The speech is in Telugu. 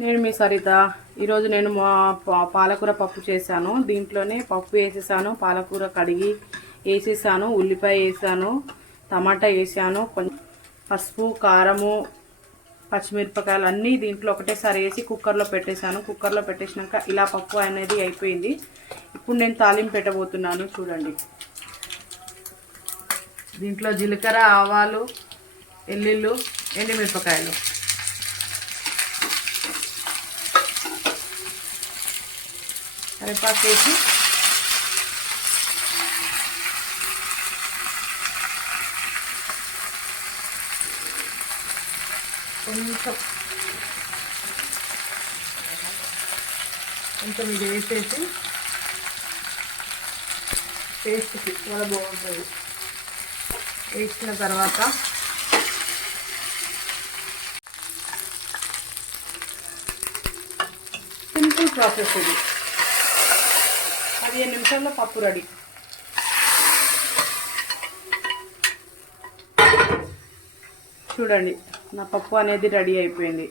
నేను మీ సరిత. ఈరోజు నేను మా పాలకూర పప్పు చేశాను. దీంట్లోనే పప్పు వేసేసాను పాలకూర కడిగి వేసేసాను ఉల్లిపాయ వేసాను టమాటా వేసాను కొంచెం పసుపు కారము పచ్చిమిరపకాయలు అన్నీ దీంట్లో ఒకటేసారి వేసి కుక్కర్లో పెట్టేశాను. కుక్కర్లో పెట్టేసినాక ఇలా పప్పు అనేది అయిపోయింది. ఇప్పుడు నేను తాలింపు పెట్టబోతున్నాను చూడండి. దీంట్లో జీలకర్ర ఆవాలు ఎల్లుల్లు ఎండుమిరపకాయలు. కరివేపాకు వేసి కొంచెం కొంచెం ఇది వేసేసి టేస్ట్కి చాలా బాగుంటుంది. వేసిన తర్వాత సింపుల్ ప్రాసెస్ ఇది. పదిహేను నిమిషాల్లో పప్పు రెడీ. చూడండి నా పప్పు అనేది రెడీ అయిపోయింది.